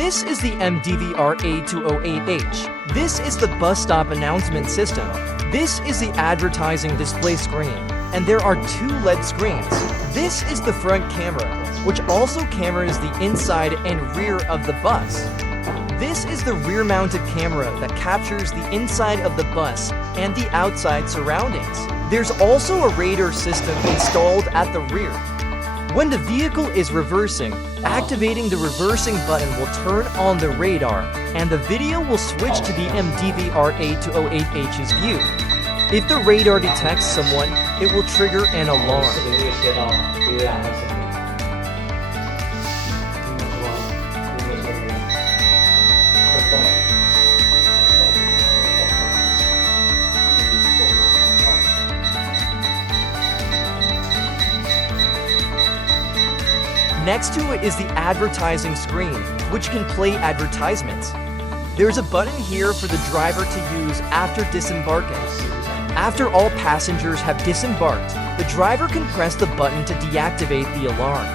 This is the DVR-A208H. This is the bus stop announcement system. This is the advertising display screen. And there are two LED screens. This is the front camera, which also cameras the inside and rear of the bus. This is the rear-mounted camera that captures the inside of the bus and the outside surroundings. There's also a radar system installed at the rear. When the vehicle is reversing, activating the reversing button will turn on the radar, and the video will switch to the DVR-A208H's view. If the radar detects someone, it will trigger an alarm. Next to it is the advertising screen, which can play advertisements. There's a button here for the driver to use after disembarking. After all passengers have disembarked, the driver can press the button to deactivate the alarm.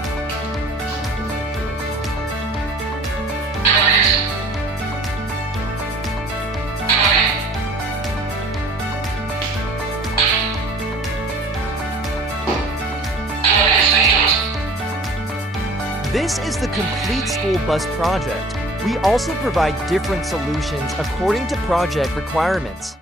This is the complete school bus project. We also provide different solutions according to project requirements.